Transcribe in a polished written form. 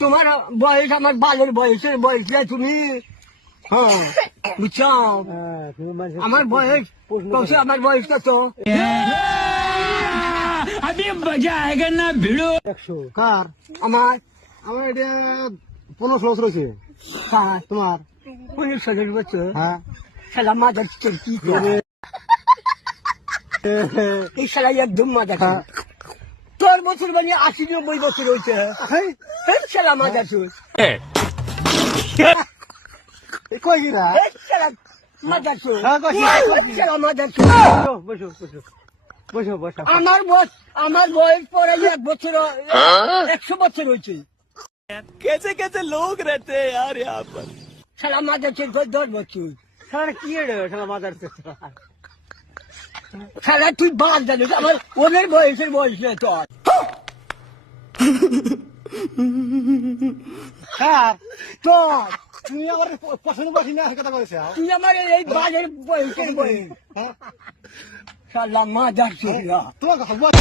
তোমার বয়স আমার বালের বয়সের বয়স না তুমি, হ্যাঁ বুঝছো? আমার বয়স কত? আমার বয়স কত? अभी मजा आएगा ना भिड़ो। কার? আমার আমার এটা 15 বছর হয়েছে। তোমার? 15 বছর। হ্যাঁ। শালা মাদার চোর কি করে? এই শালা একদম মাদার চোর। তোর বছর মানে 80-90 বছর হয়েছে। এই শালা মাদার চোর। কই গিরা? এই শালা মাদার চোর। হ্যাঁ, কইছি, এই শালা মাদার চোর। বসো বসো বসো বসো। আমার বয়স পরে 1 বছর 100 বছর হয়েছে। कैसे कैसे लोग रहते हैं यार यहाँ पर। শালা মাদার চোর 10 বছর। শালা কি রে? শালা মাদার চোদ। শালা তুই বাদ জানিস আমার ওদের বয়সের বয়স না তোর। কার? তোর তুমি আমার পছন্দ পাচ্ছি না কথা বলছে। তুই আমার এই বালের বয়সের বয়স। শালা মাদার চোর। তোমার কথা বল।